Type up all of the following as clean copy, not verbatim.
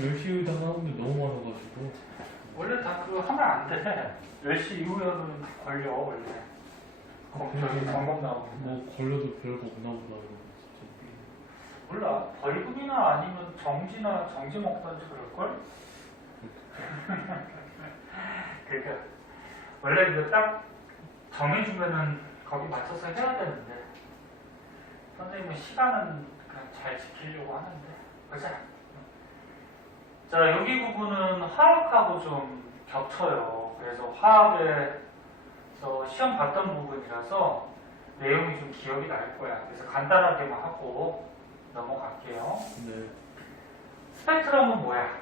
10시 이상 하는 분들 너무 많아가지고. 원래 다 그거 하면 안 돼. 10시 이후에는 걸려 원래. 저기 점검 나오고. 뭐 걸려도 별거 없나 보다 이거 진짜. 몰라. 벌금이나 아니면 정지 먹던지 그럴걸? 그러니까 원래 이거 딱 정해주면은 거기 맞춰서 해야 되는데 선생님은 시간은 그냥 잘 지키려고 하는데 보자. 자, 여기 부분은 화학하고 좀 겹쳐요. 그래서 화학에서 시험 봤던 부분이라서 내용이 좀 기억이 날 거야. 그래서 간단하게만 하고 넘어갈게요. 네. 스펙트럼은 뭐야?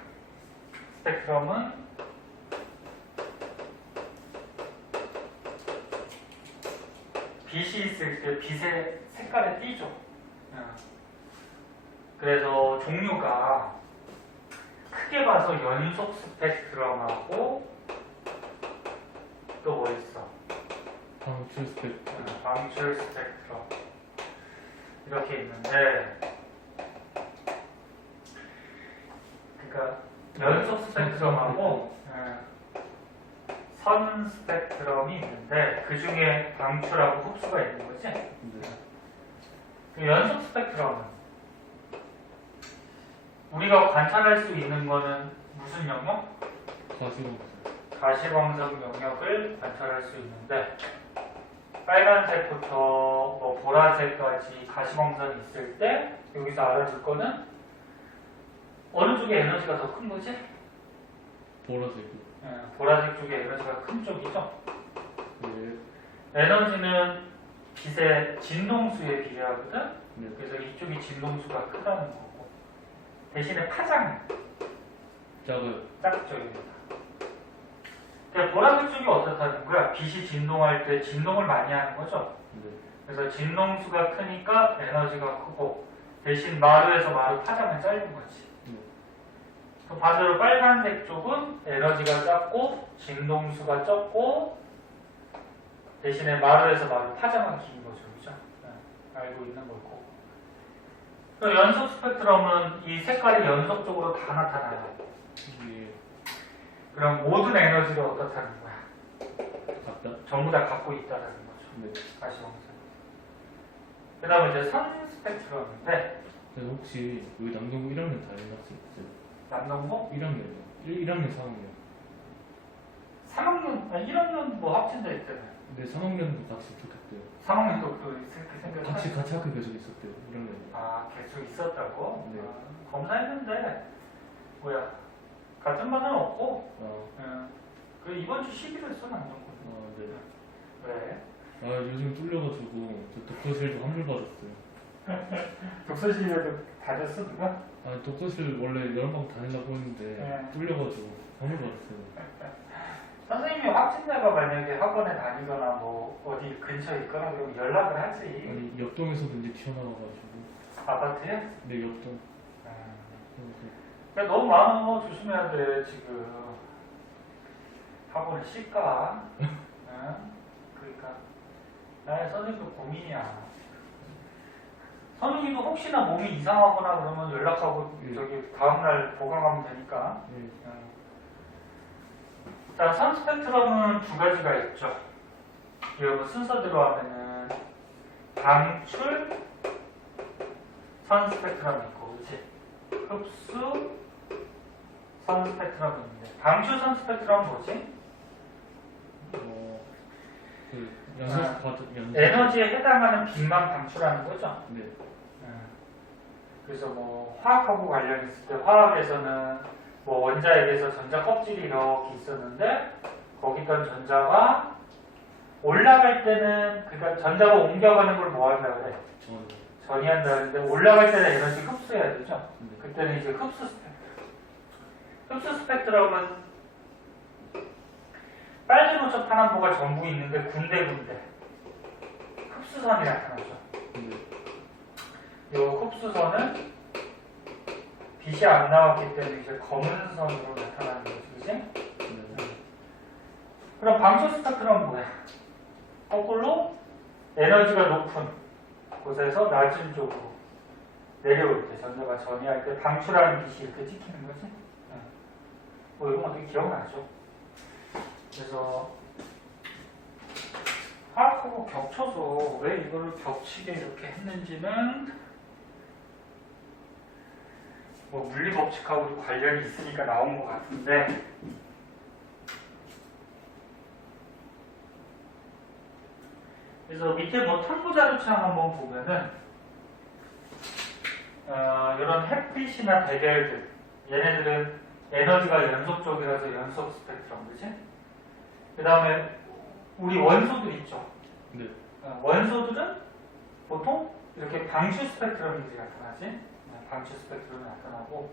스펙트럼은 빛이 있을 때 빛의 색깔에 띄죠. 그래서 종류가 크게 봐서 연속 스펙트럼하고 또 뭐 있어? 방출 스펙트럼. 방출 스펙트럼 이렇게 있는데, 그러니까 연속 스펙트럼하고 선 스펙트럼이 있는데 그 중에 방출하고 흡수가 있는 거지. 네. 그 연속 스펙트럼은 우리가 관찰할 수 있는 거는 무슨 영역? 가시광선. 가시광선 영역을 관찰할 수 있는데, 빨간색부터 뭐 보라색까지 가시광선이 있을 때 여기서 알아줄 거는 어느 쪽에 에너지가 더 큰 거지? 보라색이. 보라색 쪽에 에너지가 큰 쪽이죠. 네. 에너지는 빛의 진동수에 비례하거든. 네. 그래서 이쪽이 진동수가 크다는 거고, 대신에 파장은 작아요. 작죠. 그러니까 보라색 쪽이 어떻다는 거야? 빛이 진동할 때 진동을 많이 하는 거죠. 네. 그래서 진동수가 크니까 에너지가 크고, 대신 마루에서 마루 파장은 짧은 거지. 그 반대로 빨간색 쪽은 에너지가 작고 진동수가 적고, 대신에 마루에서 마루 파장은 긴 거죠. 그죠? 알고 있는 거고. 그 연속 스펙트럼은 이 색깔이 연속적으로 다 나타나요. 예. 그럼 모든 에너지가 어떻다는 거야? 같다. 전부 다 갖고 있다는 거죠. 네. 가시광선. 그 다음에 이제 선 스펙트럼인데, 그래서 혹시 여기 남동구 1학년 다니는 학생 있어요? 남동고 1학년이요. 1학년 4학년. 3학년, 1학년 뭐 합친다 했잖아요. 네, 3학년도 같이 붙었대요. 3학년도 그렇게 생겼어요? 같이 학교 계속 있었대요. 1학년. 아, 계속 있었다고? 네. 검사했는데, 뭐야, 같은 반은 없고, 아, 그 이번 주 11일에 남동고. 네. 왜? 아, 요즘 뚫려가지고 저 독서실도 환불 받았어요. 독서실에도 다녔어, 누가? 아, 독서실 원래 여름방학 다니려고 했는데 네. 뚫려가지고 환불 받았어요. 선생님이 확진자가 만약에 학원에 다니거나 뭐 어디 근처에 있거나 그러면 연락을 하지. 아니, 옆동에서도 이제 튀어나와가지고. 아파트에? 네, 옆동. 그러니까 너무 많아. 조심해야 돼, 지금. 학원을 쉴까? 응? 그러니까 선생님도 고민이야. 선생님도 혹시나 몸이 이상하거나 그러면 연락하고 저기 다음날 보강하면 되니까. 자, 선 스펙트럼은 두 가지가 있죠. 이거 순서대로 하면은 방출 선 스펙트럼이 있고, 그렇지? 흡수 선 스펙트럼이 있는데, 방출 선 스펙트럼은 뭐지? 그 연속 받은 에너지에 해당하는 빛만 방출하는 거죠. 네. 그래서 뭐 화학하고 관련 있을 때 화학에서는 뭐 원자핵에서 전자 껍질이 이렇게 있었는데 거기 있던 전자가 올라갈 때는, 그러니까 전자가 옮겨가는 걸 뭐 한다 그래? 전이한다는데, 올라갈 때는 에너지 흡수해야 되죠. 그때는 이제 흡수 스펙트럼. 흡수 스펙트럼은 빨주노초 파남보가 전부 있는데 군데군데 흡수선이 나타나죠. 이 흡수선은 빛이 안 나왔기 때문에 이제 검은 선으로 나타나는 거지, 그치? 그럼 방출 스펙트럼은 뭐야? 거꾸로 에너지가 높은 곳에서 낮은 쪽으로 내려올 때, 전자가 전이할 때 방출하는 빛이 이렇게 찍히는 거지? 뭐 이런 것도 기억나죠? 그래서 화학하고 겹쳐서 왜 이거를 겹치게 이렇게 했는지는 뭐 물리 법칙하고 관련이 있으니까 나온 것 같은데 그래서 밑에 뭐 탐구자료창 한번 보면은 이런 햇빛이나 대결들 얘네들은 에너지가 연속적이라서 연속 스펙트럼 그치? 그 다음에 우리 원소들 있죠? 네. 원소들은 보통 이렇게 방추 스펙트럼이 나타나지? 방추 스펙트럼이 나타나고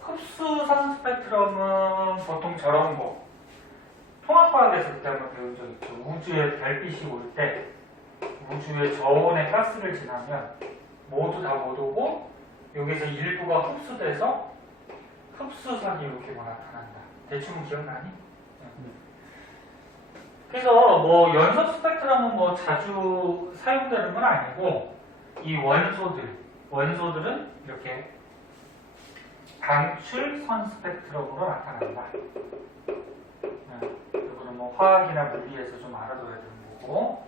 흡수선 스펙트럼은 보통 저런 거 통합과학에서 그때 한번 배운 적 있죠. 우주에 별빛이 올 때 우주의 저온의 가스를 지나면 모두 다 못 오고 여기서 일부가 흡수돼서 흡수선이 이렇게 뭐 나타난다. 대충 기억나니? 그래서 뭐 연속 스펙트럼은 뭐 자주 사용되는 건 아니고 이 원소들은 이렇게 방출선 스펙트럼으로 나타난다. 이거는 뭐 화학이나 물리에서 좀 알아둬야 되는 거고.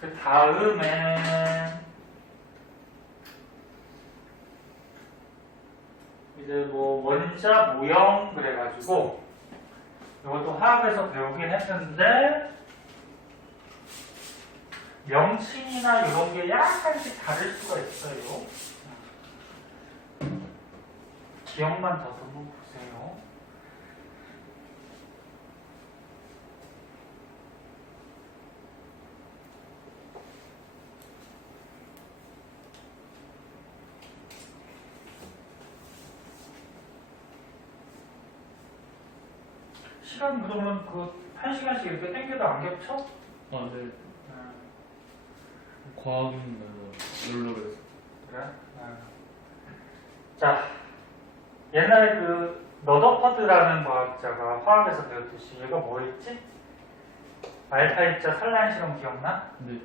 그 다음에 이제 뭐 원자 모형 그래가지고 이것도 화학에서 배우긴 했는데 명칭이나 이런 게 약간씩 다를 수가 있어요. 기억만 더듬어 보세요. 시간 그러면 그 1시간씩 이렇게 땡겨도 안 겹쳐? 아, 네. 과학은 놀러 그래서. 그래? 자, 옛날에 그 너더퍼드라는 과학자가 화학에서 배웠듯이 얘가 뭐였지? 알파 입자 산란 실험 기억나? 네.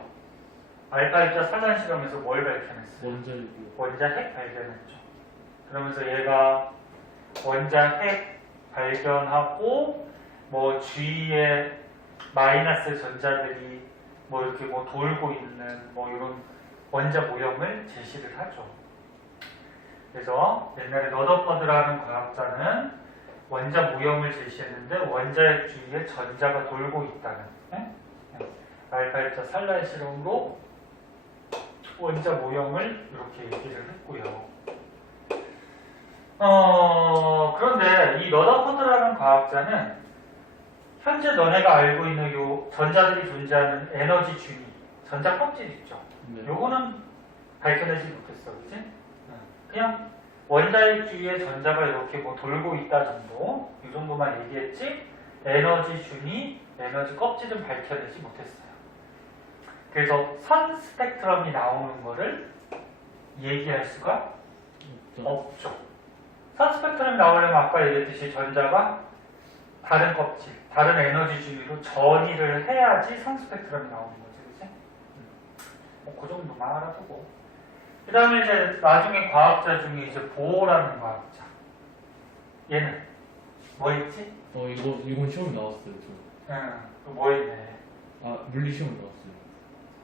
알파 입자 산란 실험에서 뭘 발견했어? 원자력이요. 원자핵 발견했죠. 그러면서 얘가 원자핵 발견하고 뭐 주위에 마이너스 전자들이 뭐 이렇게 뭐 돌고 있는 뭐 이런 원자 모형을 제시를 하죠. 그래서 옛날에 너더퍼드라는 과학자는 원자 모형을 제시했는데 원자핵 주위에 전자가 돌고 있다는 알파 입자 산란 실험으로 원자 모형을 이렇게 얘기를 했고요. 그런데 이 너더퍼드라는 과학자는 현재 너네가 알고 있는 요 전자들이 존재하는 에너지 주위, 전자 껍질 있죠. 네. 요거는 밝혀내지 못했어, 그치? 그냥 원자핵 주위에 전자가 이렇게 뭐 돌고 있다 정도, 이 정도만 얘기했지, 에너지 주위, 에너지 껍질은 밝혀내지 못했어요. 그래서 선 스펙트럼이 나오는 거를 얘기할 수가 없죠. 선 스펙트럼이 나오려면 아까 얘기했듯이 전자가 다른 껍질, 다른 에너지 주위로 전이를 해야지 선 스펙트럼이 나오는 거지, 그치? 그 정도만 알아두고. 그 다음에 이제 나중에 과학자 중에 이제 보어라는 과학자. 얘는 뭐 했지? 이건 시험에 나왔어요, 저. 응, 뭐 했네. 아, 물리 시험에 나왔어요.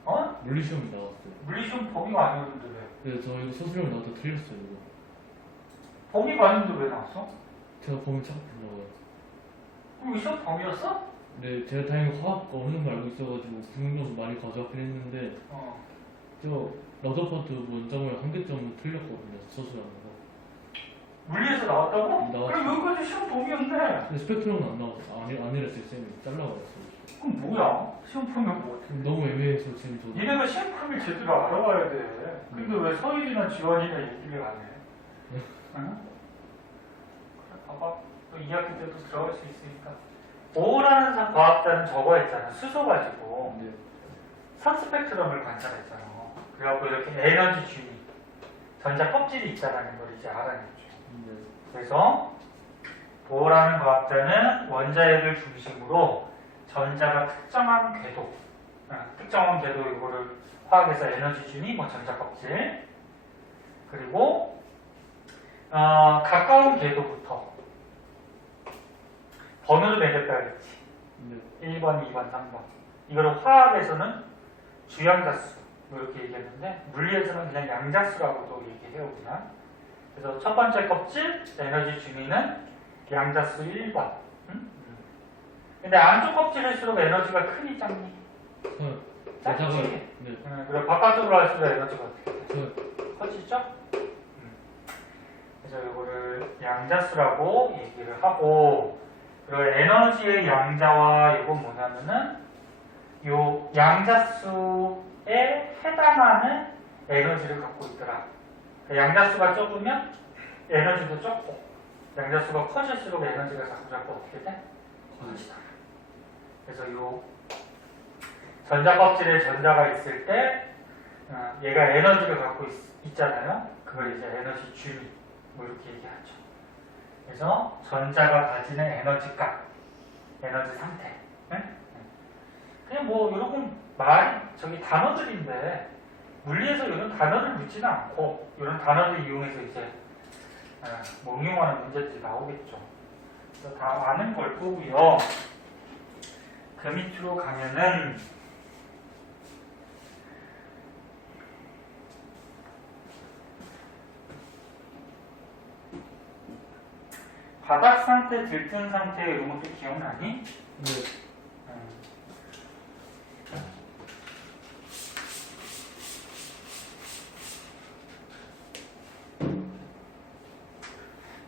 어? 물리 시험에 나왔어요. 물리시험 범위가 아니었는데 왜? 네, 저 이거 소수령 나왔다 틀렸어요, 이거. 범위가 아닌데 왜 나왔어? 제가 범위 자꾸 불러가요. 그럼 이거 시험 범위였어? 네, 제가 다행히 화학 어느 정도 알고 있어가지고 분명도 많이 가져왔긴 했는데 저 러더퍼드 원자모형 한 개점은 틀렸거든요, 소수령 거. 물리에서 나왔다고? 나왔어요. 그럼 여기까지 시험 범위였네. 근데 스펙트럼은 안 나왔어. 아니랬어요, 쌤이. 잘라버렸어요. 그럼 뭐야? 시험 범위가 뭐 어떻게? 너무 애매해서 쌤이 저도. 얘네가 시험 범위 제대로 알아봐야 돼. 근데 왜 서일이나 지원이나 얘기를 안 해? 응? 그래, 봐봐. 또 2학기 때도 들어갈 수 있으니까. 보라는 과학자는 저거 했잖아. 수소 가지고 네. 선 스펙트럼을 관찰했잖아. 그래갖고 이렇게 에너지 주위, 전자 껍질이 있다는 걸 이제 알아냈죠. 네. 그래서 보라는 과학자는 원자핵을 중심으로 전자가 특정한 궤도, 특정한 궤도 이거를 화학에서 에너지 주위, 뭐 전자 껍질, 그리고 가까운 궤도부터 번호를 매겼다 그랬지. 네. 1번, 2번, 3번. 이거를 화학에서는 주양자수 뭐 이렇게 얘기했는데 물리에서는 그냥 양자수라고도 얘기해요. 그냥. 그래서 첫 번째 껍질 에너지 중위는 양자수 1번. 근데 안쪽 껍질일수록 에너지가 크니 작니? 작지? 네. 그리고 바깥쪽으로 할수록 에너지가 어떻게 돼? 저 커지죠? 그래서 이거를 양자수라고 얘기를 하고, 그리고 에너지의 양자와 이건 뭐냐면은 요 양자수에 해당하는 에너지를 갖고 있더라. 양자수가 적으면 에너지도 적고, 양자수가 커질수록 에너지가 자꾸 어떻게 돼? 커지더라. 그래서 요 전자 껍질에 전자가 있을 때 얘가 에너지를 갖고 있잖아요. 그걸 이제 에너지 준위 뭐 이렇게 얘기하죠. 그래서 전자가 가지는 에너지 값, 에너지 상태. 네? 그냥 뭐 이런 말이 저기 단어들인데 물리에서 이런 단어를 묻지는 않고 이런 단어를 이용해서 이제 뭐 응용하는 문제들이 나오겠죠. 그래서 다 아는 걸 거고요. 그 밑으로 가면은 바닥 상태, 들뜬 상태 이런 것도 기억나니? 네.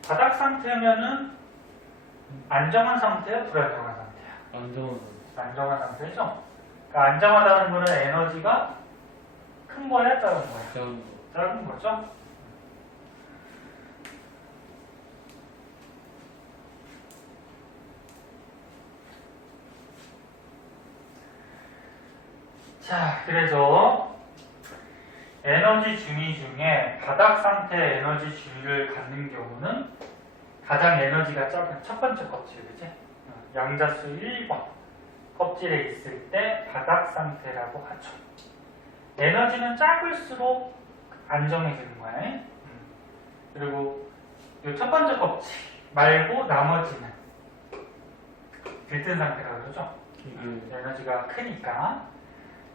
바닥 상태면은 안정한 상태야, 불안정한 상태야? 안정은 안정한 상태죠? 그러니까 안정하다는 거는 에너지가 큰 거야, 작은 거야? 작은 거. 작은 거죠? 자, 그래서 에너지 중위 중에 바닥 상태 에너지 중위를 갖는 경우는 가장 에너지가 작은 첫 번째 껍질, 그지? 양자수 1번 껍질에 있을 때 바닥 상태라고 하죠. 에너지는 작을수록 안정해지는 거야. 그리고 이 첫 번째 껍질 말고 나머지는 들뜬 상태라고 그러죠. 에너지가 크니까.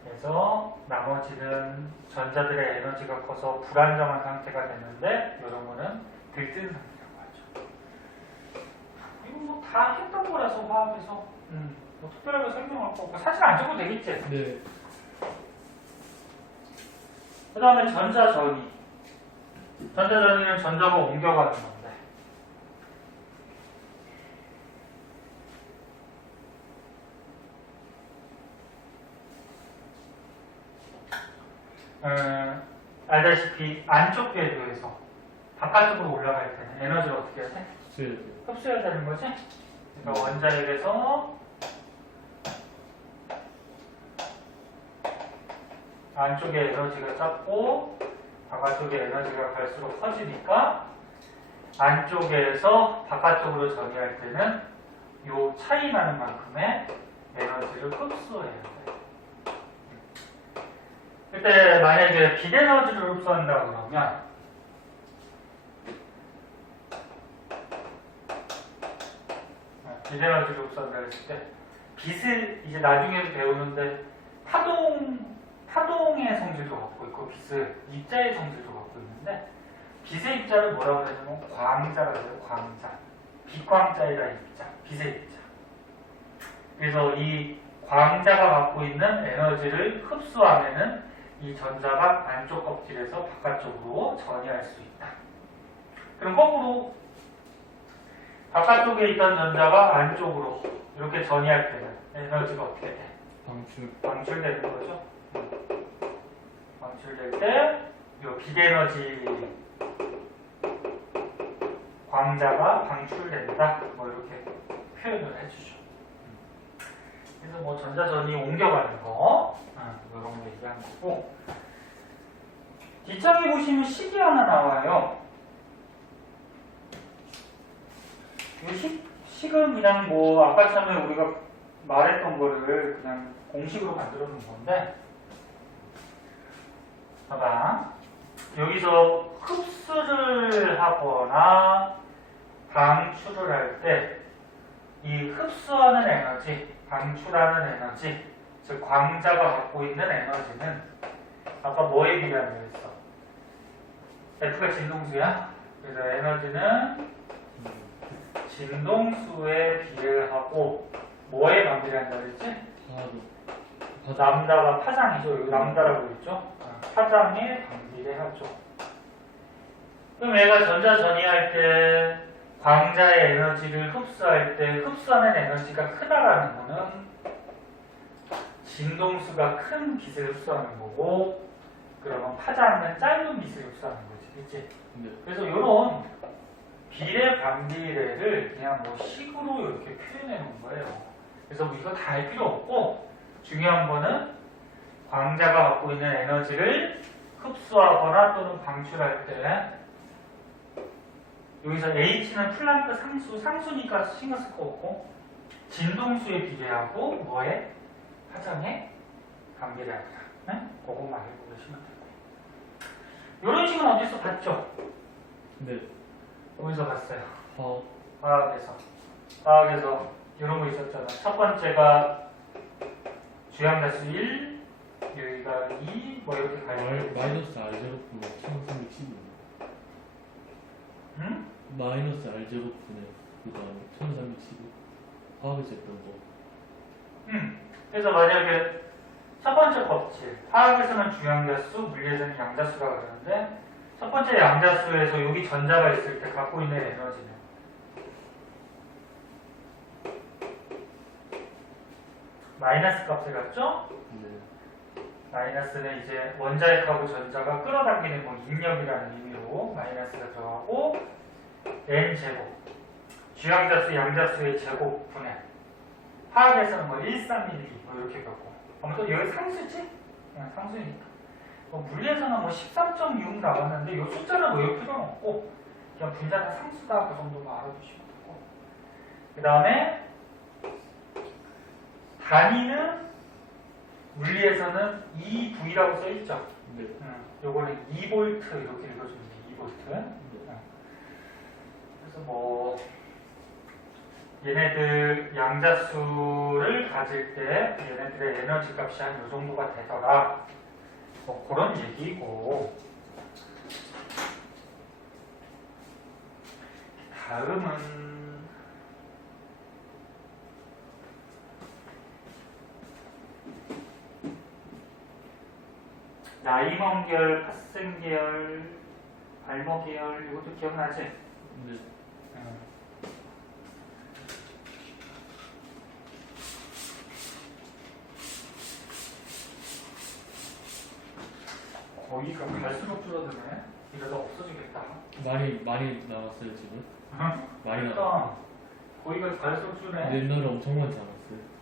그래서 나머지는 전자들의 에너지가 커서 불안정한 상태가 되는데 이런 거는 들뜬 상태라고 하죠. 이거 뭐 다 했던 거라서 화학에서 뭐 특별하게 설명할 거 없고 사실 안 적어도 되겠지? 네. 그 다음에 전자전이. 전자전이는 전자가 옮겨가는 건데. 알다시피 안쪽 궤도에서 바깥쪽으로 올라갈 때는 에너지를 어떻게 해야 돼? 흡수해야 되는 거지? 그러니까 원자핵에서 안쪽에 에너지가 작고 바깥쪽에 에너지가 갈수록 커지니까 안쪽에서 바깥쪽으로 전이할 때는 요 차이 나는 만큼의 에너지를 흡수해야 돼. 그때 만약에 빛 에너지를 흡수한다 그러면 빛 에너지를 흡수한다 했을 때 빛을 이제 나중에 배우는데 파동의 성질도 갖고 있고 빛을 입자의 성질도 갖고 있는데 빛의 입자를 뭐라고 그러냐면 광자라고 해요. 광자. 빛광자이라 입자. 빛의 입자. 그래서 이 광자가 갖고 있는 에너지를 흡수하면은 이 전자가 안쪽 껍질에서 바깥쪽으로 전이할 수 있다. 그럼 거꾸로 바깥쪽에 있던 전자가 안쪽으로 이렇게 전이할 때는 에너지가 어떻게 돼? 방출되는 거죠. 방출될 때 이 빛에너지 광자가 방출된다. 뭐 이렇게 표현을 해주죠. 그래서 뭐 전자전이 옮겨가는 거 이런 거 얘기한 거고. 뒷장에 보시면 식이 하나 나와요. 이 식은 그냥 뭐 아까 처음에 우리가 말했던 거를 그냥 공식으로 만들어 놓은 건데 봐봐. 여기서 흡수를 하거나 방출을 할 때 이 흡수하는 에너지, 방출하는 에너지, 즉 광자가 갖고 있는 에너지는 아까 뭐에 비례한다고 했어? F가 진동수야? 그래서 에너지는 진동수에 비례하고 뭐에 반비례한다고 했지? 람다가 파장이죠. 여기 람다라고 했죠. 파장에 반비례하죠. 그럼 얘가 전자 전이할 때 광자의 에너지를 흡수할 때 흡수하는 에너지가 크다라는 거는 진동수가 큰 빛을 흡수하는 거고, 그러면 파장은 짧은 빛을 흡수하는 거지, 그치? 네. 그래서 이런 비례 반비례를 그냥 뭐 식으로 이렇게 표현해 놓은 거예요. 그래서 뭐 이거 다 할 필요 없고, 중요한 거는 광자가 갖고 있는 에너지를 흡수하거나 또는 방출할 때 여기서 H는 플랑크 상수니까 신경 쓸 거 없고, 진동수에 비례하고 뭐에? 파장에 반비례하다. 네? 그것만 알고 계시면 돼요. 이런 식은 어디서 봤죠? 네. 어디서 봤어요? 화학. 화학에서 이런 거 있었잖아. 첫 번째가 주양가수 1, 여기가 2, 뭐 이렇게 가요. 마이너스 R0분의 1312. 응? 마이너스 R0분의 그 다음에 1312. 화학에서 했던 거. 그래서 만약에 첫 번째 법칙, 화학에서는 주양자수, 물리에서는 양자수라고 그러는데 첫 번째 양자수에서 여기 전자가 있을 때 갖고 있는 에너지는 마이너스 값을 갖죠? 네. 마이너스는 이제 원자핵하고 전자가 끌어당기는 뭐 인력이라는 의미로 마이너스가 들어가고 n제곱 주양자수 양자수의 제곱분의 화학에서는 뭐 131, 뭐 이렇게 갖고 아무튼 여기 상수지? 그냥 상수니까 뭐 물리에서는 뭐 13.6 나왔는데 이 숫자를 외울 필요는 없고 그냥 분자는 상수다 그 정도만 알아두시면 되고 그 다음에 단위는 물리에서는 2V라고 써있죠? 네. 요거는 2V 이렇게 읽어주면 돼. 2V. 그래서 뭐 얘네들 양자수를 가질 때 얘네들의 에너지 값이 한 요 정도가 되더라. 뭐 그런 얘기고 다음은 나이먼 계열, 파생 계열, 발모 계열 이것도 기억나지? 네. 거기가 갈수록 줄어드네. 이러다 없어지겠다. 많이 나왔어요 지금. 많이 나왔어요. 그러니까 거기가 갈수록 줄네. 옛날에 엄청 많지 않았어요.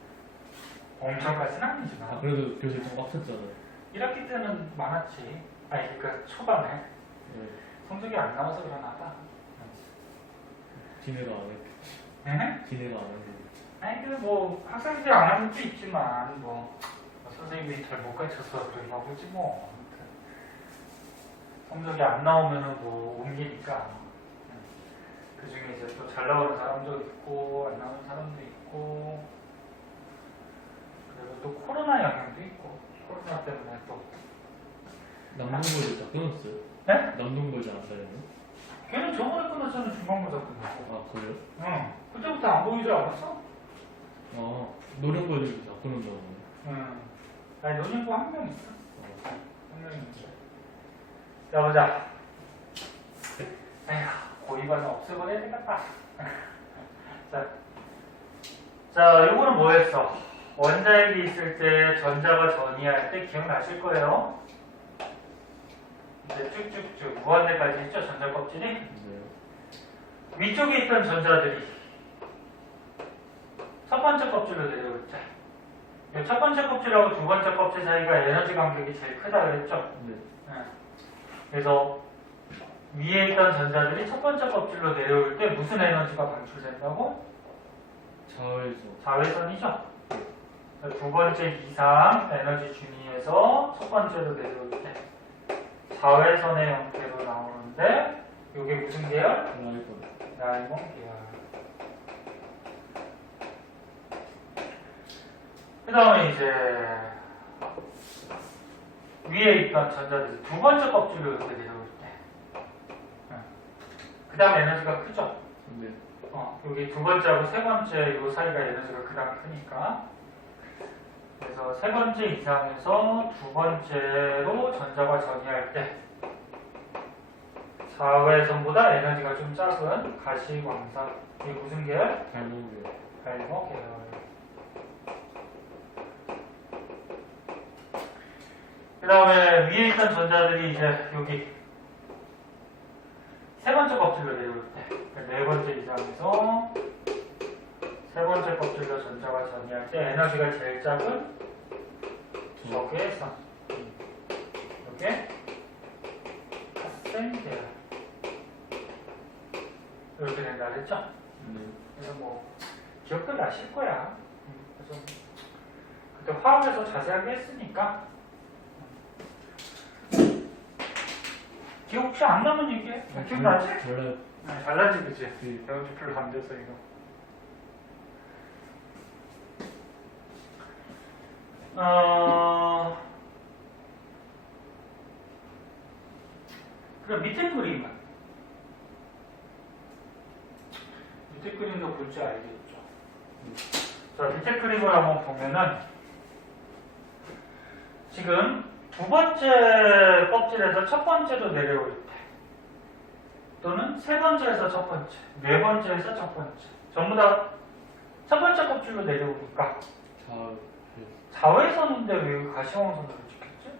엄청까지는 아니지만 그래도 교실 좀 빡쳤잖아요. 1학기 때는 많았지. 아니 그러니까 초반에 네. 성적이 안 나와서 그러나 봐. 지네가 안 했고. 네? 지네가 안 했는데. 아니 그뭐 학생들이 안 하는 것도 있지만 뭐 선생님이 잘 못 가르쳐서 그런가 보지 뭐. 아무튼 성적이 안 나오면은 뭐 옮기니까 그 중에 이제 또 잘 나오는 사람도 있고 안 나오는 사람도 있고 그리고 또 코로나 영향도 있고 코로나 때문에 또 남동거제 다 끊었어요? 네? 남동거제 안 다녔나? 걔는 저번에 끝났잖아. 중간고사 끝났고. 아 그래요? 응. 그때부터 안 보이지 않았어? 아 노령거제도 다 끊었나 보네. 응. 아니 노년부 한 명 있어. 아, 한 명 있는데. 자 보자. 에휴 고이반은 없애버려야 되겠다. 자 요거는 뭐였어? 원자핵이 있을 때 전자가 전이할 때 기억나실 거예요. 이제 쭉쭉쭉 무한대까지 했죠 전자 껍질이. 네. 위쪽에 있던 전자들이 첫 번째 껍질로 내려올 때, 이 첫 번째 껍질하고 두 번째 껍질 사이가 에너지 간격이 제일 크다 그랬죠? 네. 그래서 위에 있던 전자들이 첫 번째 껍질로 내려올 때 무슨 에너지가 방출된다고? 자외선. 자외선이죠? 두 번째 이상 에너지 준위에서 첫 번째로 내려올 때 자외선의 형태로 나오는데 이게 무슨 계열? 라이벌. 나이몬 계열. 그 다음에 이제 위에 있던 전자들이 두 번째 껍질로 이렇게 내려올 때, 그 다음 에너지가 크죠? 네. 여기 두 번째하고 세 번째 요 사이가 에너지가 그 다음 크니까. 그래서 세 번째 이상에서 두 번째로 전자가 전이할 때 자외선보다 에너지가 좀 작은 가시광선. 이게 무슨 계열? 갈모계열. 갈모 계열. 그 다음에 위에 있던 전자들이 이제 여기 세 번째 껍질로 내려올 때, 네 번째 이상에서 세 번째 껍질로 전자가 전이할 때 에너지가 제일 작은 저게 선. 이게 갓생 계열. 이렇게 된다 그랬죠? 네. 그래서 뭐 기억도 나실 거야. 그래서 그때 화학에서 자세하게 했으니까. 기억 혹시 안 나면 얘기해. 기억나지? 달라요. 잘 나지, 그치? 네. 내가 별로 안 돼서 이거. 그럼 밑에 그림은? 밑에 그림도 볼 줄 알겠죠? 자, 밑에 그림을 한번 보면은 지금 두 번째 껍질에서 첫 번째로 내려올 때 또는 세 번째에서 첫 번째, 네 번째에서 첫 번째 전부 다 첫 번째 껍질로 내려오니까 자외선인데 왜 가시광선으로 찍혔지?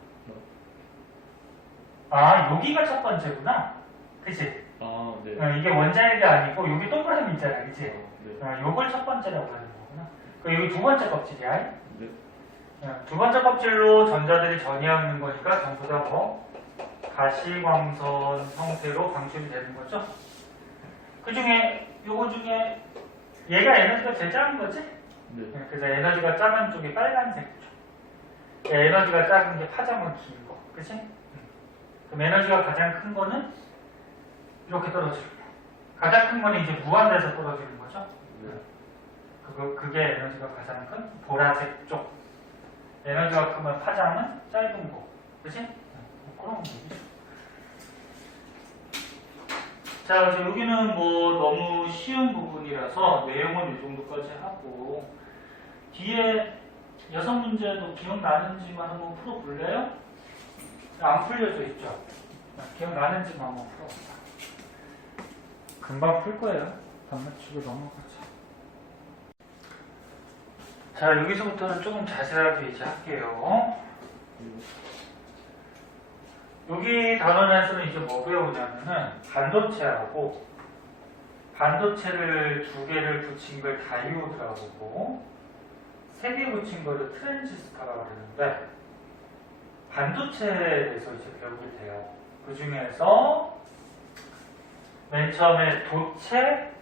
아, 여기가 첫 번째구나. 그치? 아, 네. 이게 원자핵이 아니고 여기 동그라미 있잖아, 그치? 네. 요걸 첫 번째라고 하는 거구나. 여기 두 번째 껍질이야. 네. 두 번째 껍질로 전자들이 전이하는 거니까 전부 다 뭐 가시광선 형태로 방출이 되는 거죠. 그 중에 요거 중에 얘가 에너지가 제일 작은 거지? 네. 그래서 에너지가 작은 쪽이 빨간색 쪽. 에너지가 작은 게 파장은 긴 거, 그치? 그럼 에너지가 가장 큰 거는 이렇게 떨어지는 거. 가장 큰 거는 이제 무한대에서 떨어지는 거죠. 네. 그게 에너지가 가장 큰 보라색 쪽. 에너지가 크면 파장은 짧은 거. 그치? 그런 얘기죠. 자, 그래서 여기는 뭐 너무 쉬운 부분이라서 내용은 이 정도까지 하고, 뒤에 여섯 문제도 기억나는지만 한번 풀어볼래요? 안 풀려져 있죠? 기억나는지만 한번 풀어볼까? 금방 풀 거예요. 단맞추고 넘어가자. 자, 여기서부터는 조금 자세하게 이제 할게요. 여기 단원에서는 이제 뭐 배우냐면은 반도체하고 반도체를 두 개를 붙인 걸 다이오드라고 하고 세 개 붙인 거를 트랜지스터라고 그러는데 반도체에 대해서 이제 배우게 돼요. 그 중에서 맨 처음에 도체,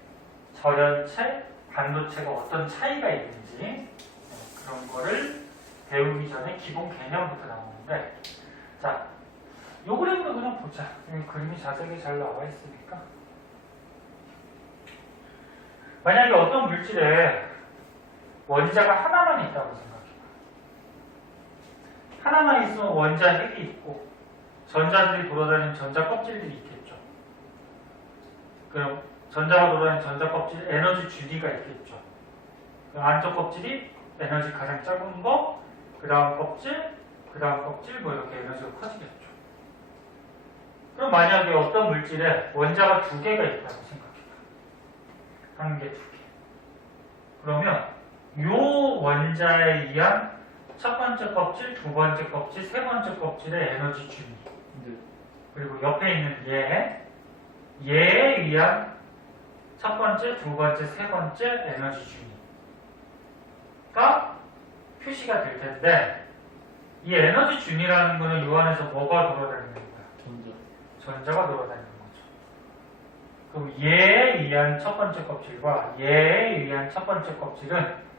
절연체, 반도체가 어떤 차이가 있는지 그런 거를 배우기 전에 기본 개념부터 나오는데, 자, 요 그림으로 그냥 보자. 여기 그림이 자세하게 잘 나와 있으니까. 만약에 어떤 물질에 원자가 하나만 있다고 생각해요. 하나만 있으면 원자 핵이 있고 전자들이 돌아다니는 전자 껍질들이 있겠죠. 그럼 전자가 돌아다니는 전자 껍질 에너지 주기가 있겠죠. 그 안쪽 껍질이 에너지 가장 작은 거, 그 다음 껍질, 그 다음 껍질 뭐 이렇게 에너지가 커지겠죠. 그럼 만약에 어떤 물질에 원자가 두 개가 있다고 생각해요. 한 개, 두 개. 그러면 요 원자에 의한 첫 번째 껍질, 두 번째 껍질, 세 번째 껍질의 에너지 주기. 네. 그리고 옆에 있는 얘에 의한 첫 번째, 두 번째, 세 번째 에너지 주기가 표시가 될 텐데, 이 에너지 준이라는 거는 요 안에서 뭐가 돌아다니는 거야? 전자가 돌아다니는 거죠. 그럼 얘에 의한 첫 번째 껍질과 얘에 의한 첫 번째 껍질은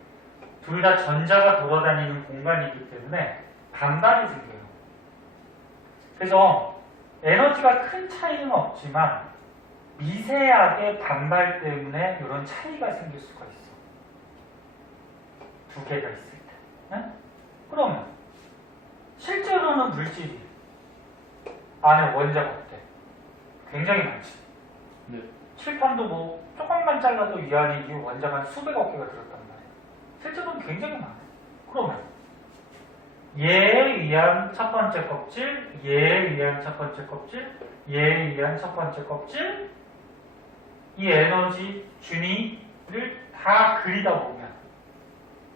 둘 다 전자가 돌아다니는 공간이기 때문에 반발이 생겨요. 그래서 에너지가 큰 차이는 없지만 미세하게 반발 때문에 이런 차이가 생길 수가 있어. 두 개가 있을 때. 응? 그러면 실제로는 물질이 안에 원자가 어때? 굉장히 많지. 네. 칠판도 뭐 조금만 잘라도 이 안에 이 원자가 한 수백억 개가 들었단 말이야. 실제로는 굉장히 많아. 그러면 얘에 의한 첫 번째 껍질, 얘에 의한 첫 번째 껍질, 얘에 의한 첫 번째 껍질, 이 에너지 준위를 다 그리다 보면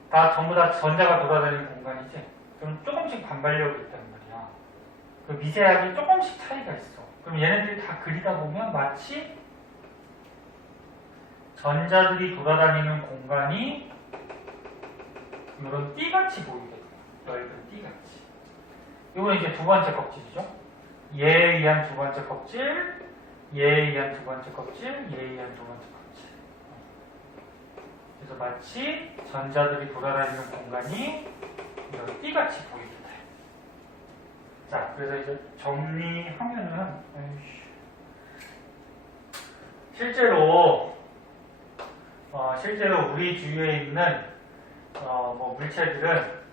다 전부 다 전자가 돌아다니는 공간이지. 그럼 조금씩 반발력이 있단 말이야. 그 미세하게 조금씩 차이가 있어. 그럼 얘네들이 다 그리다 보면 마치 전자들이 돌아다니는 공간이 이런 띠같이 보이게 돼요. 넓은 띠같이. 이거는 이제 두 번째 껍질이죠. 얘에 의한 두 번째 껍질, 얘에 의한 두 번째 껍질, 얘에 의한 두 번째 껍질. 그래서 마치 전자들이 돌아다니는 공간이 이런 띠같이 보이게 돼요. 자, 그래서 이제 정리하면은 실제로 우리 주위에 있는 뭐 물체들은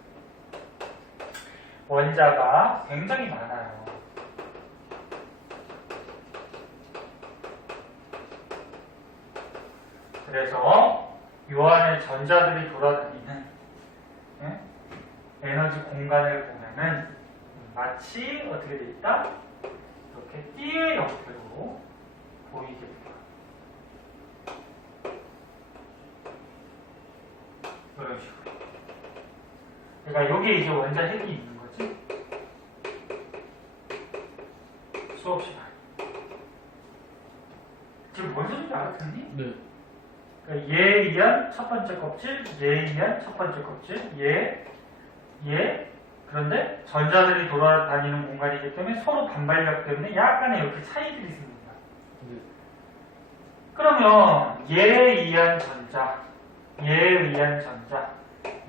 원자가 굉장히 많아요. 그래서 요 안에 전자들이 돌아다니는 에너지 공간을 보면은 마치 어떻게 돼 있다? 이렇게 띠의 형태로 보이게 돼요. 이런 식으로. 그러니까 여기에 이제 원자 핵이 있는 거지. 수업 시간. 지금 뭔 소리인지 알았니? 네. 그러니까 얘에 의한 첫 번째 껍질, 얘에 의한 첫 번째 껍질, 얘. 그런데 전자들이 돌아다니는 공간이기 때문에 서로 반발력 때문에 약간의 이렇게 차이들이 생긴다. 네. 그러면 얘에 의한 전자, 얘에 의한 전자,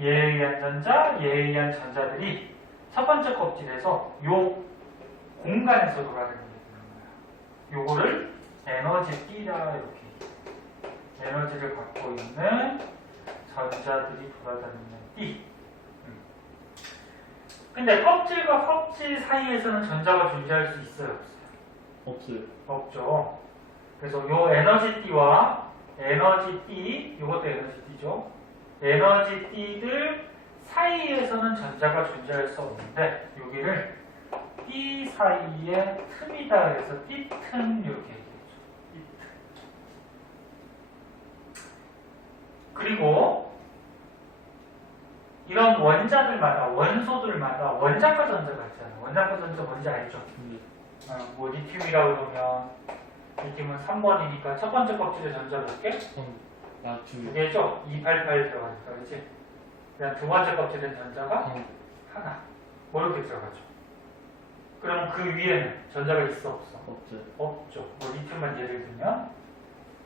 얘에 의한 전자, 얘에 의한 전자들이 첫 번째 껍질에서 요 공간에서 돌아다니게 되는 거야. 요거를 에너지 띠라 이렇게 에너지를 갖고 있는 전자들이 돌아다니는 띠. 근데 껍질과 껍질 사이에서는 전자가 존재할 수 있어요? 없어요? 없어요. 없죠. 그래서 요 에너지 띠와 에너지 띠, 이것도 에너지 띠죠. 에너지 띠들 사이에서는 전자가 존재할 수 없는데 여기를 띠 사이에 틈이다 해서 띠틈 이렇게 얘기해줘. 띠틈. 그리고 이런 원자들마다 원소들마다 원자과 전자가 있잖아요. 원자과 전자 뭔지 알죠? 네. 뭐 리튬이라고 그러면 리튬은 3번이니까 첫 번째 껍질의 전자 몇 개? 두 개죠? 288 들어가니까 그렇지? 그냥 두 번째 껍질의 전자가 하나. 뭐 이렇게 들어가죠. 그러면 그 위에는 전자가 있어 없어? 없어요. 없죠. 뭐 리튬만 예를 들면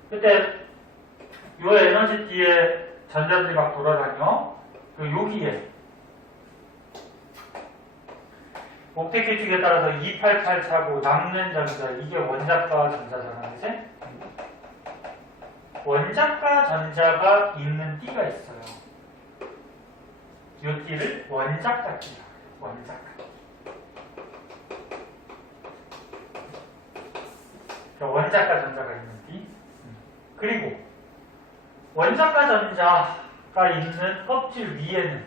그때 요 에너지 뒤에 전자들이 막 돌아다녀. 그 여기에 목택 규칙에 따라서 288 차고 남는 전자 이게 원자과 전자잖아, 그치? 원자과 전자가 있는 띠가 있어요. 이 띠를 원자과 띠라. 원자과 띠. 원자과 전자가 있는 띠. 그리고 원자과 전자가 있는 껍질 위에는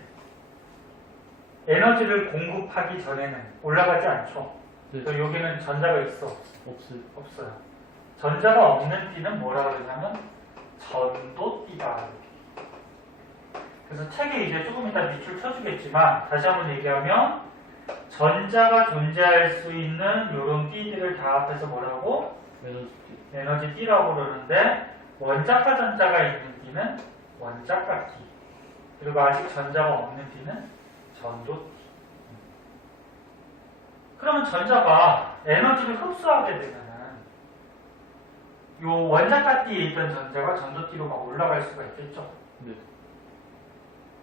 에너지를 공급하기 전에는 올라가지 않죠. 네. 그래서 여기는 전자가 있어? 없어요. 없어요. 전자가 없는 띠는 뭐라 그러냐면 전도띠다. 그래서 책에 이제 조금 이따 밑줄 쳐주겠지만 다시 한번 얘기하면 전자가 존재할 수 있는 이런 띠들을 다 합해서 뭐라고? 에너지 띠라고 그러는데 원자과 전자가 있는 띠는 원자과 띠. 그리고 아직 전자가 없는 띠는 전도띠. 그러면 전자가 에너지를 흡수하게 되면은 요 원자과 띠에 있던 전자가 전도띠로 막 올라갈 수가 있겠죠. 네.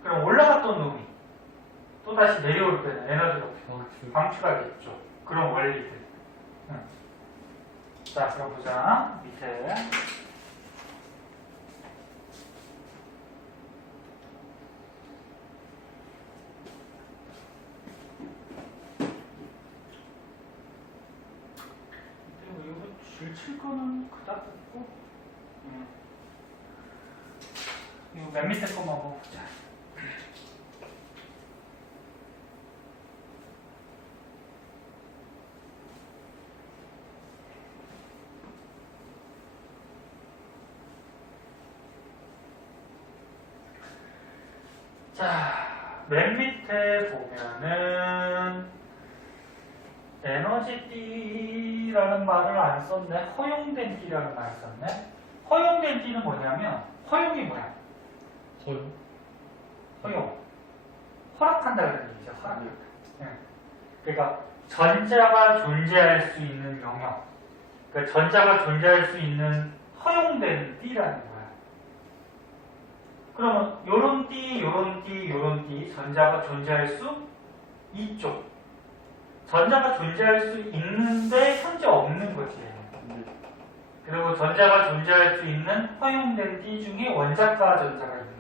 그럼 올라갔던 놈이 또다시 내려올 때는 에너지가 방출하겠죠. 그런 원리들. 자, 그럼 보자. 밑에. 그리고 이거 줄 칠 거는 그닥 없고. 이거 맨 밑에 거만 한번 보자. 자, 맨 밑에 보면은 에너지 D라는 말을 안 썼네. 허용된 D라는 말을 썼네. 허용된 D는 뭐냐면 허용이 뭐야? 허용? 허용. 허락한다 그러는 얘기죠. 허락. 그러니까 전자가 존재할 수 있는 영역. 그러니까 전자가 존재할 수 있는 허용된 D라는 거야. 그러면 요런 D, 요런 D, 요런 D 전자가 존재할 수 있죠. 전자가 존재할 수 있는데 현재 없는 거지. 그리고 전자가 존재할 수 있는 허용된 D 중에 원자가 전자가 있는 거.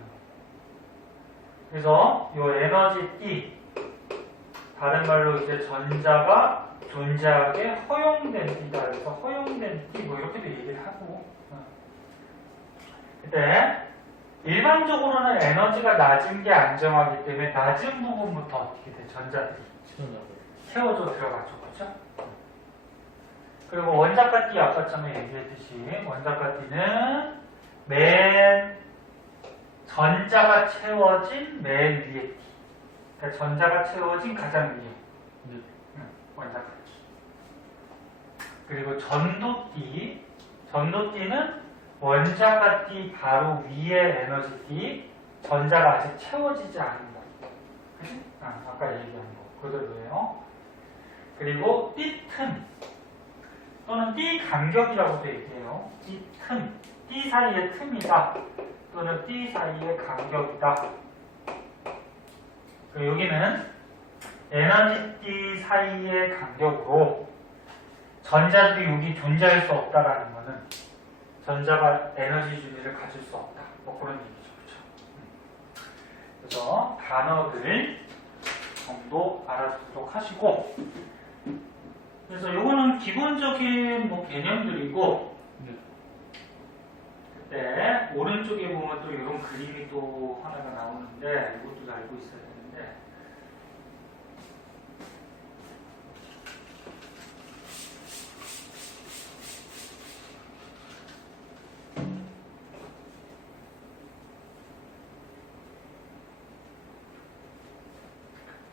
그래서 요 에너지 D, 다른 말로 이제 전자가 존재하게 허용된 D다. 그래서 허용된 D 뭐 이렇게도 얘기를 하고. 근데 일반적으로는 에너지가 낮은 게 안정하기 때문에 낮은 부분부터 어떻게 돼? 전자들이 채워져 들어가죠. 그렇죠? 그리고 원자가 D 아까 전에 얘기했듯이 원자가 D는 맨 전자가 채워진 맨 위에 D. 그러니까 전자가 채워진 가장 위에 원자가 D. 그리고 전도 D. 전도 D는 원자가 D 바로 위에 에너지 D, 전자가 아직 채워지지 않은 거. 그치? 아까 얘기한 거. 그대로예요. 그리고 D 틈 또는 D 간격이라고도 얘기해요. D 틈, D 사이의 틈이다. 또는 D 사이의 간격이다. 여기는 에너지 D 사이의 간격으로 전자들이 여기 존재할 수 없다라는 거는 전자가 에너지 주기를 가질 수 없다. 뭐 그런 얘기죠. 그렇죠? 그래서 단어들 정도 알아두도록 하시고, 그래서 요거는 기본적인 뭐 개념들이고, 그때 오른쪽에 보면 또 이런 그림이 또 하나가 나오는데 이것도 알고 있어야 되는데,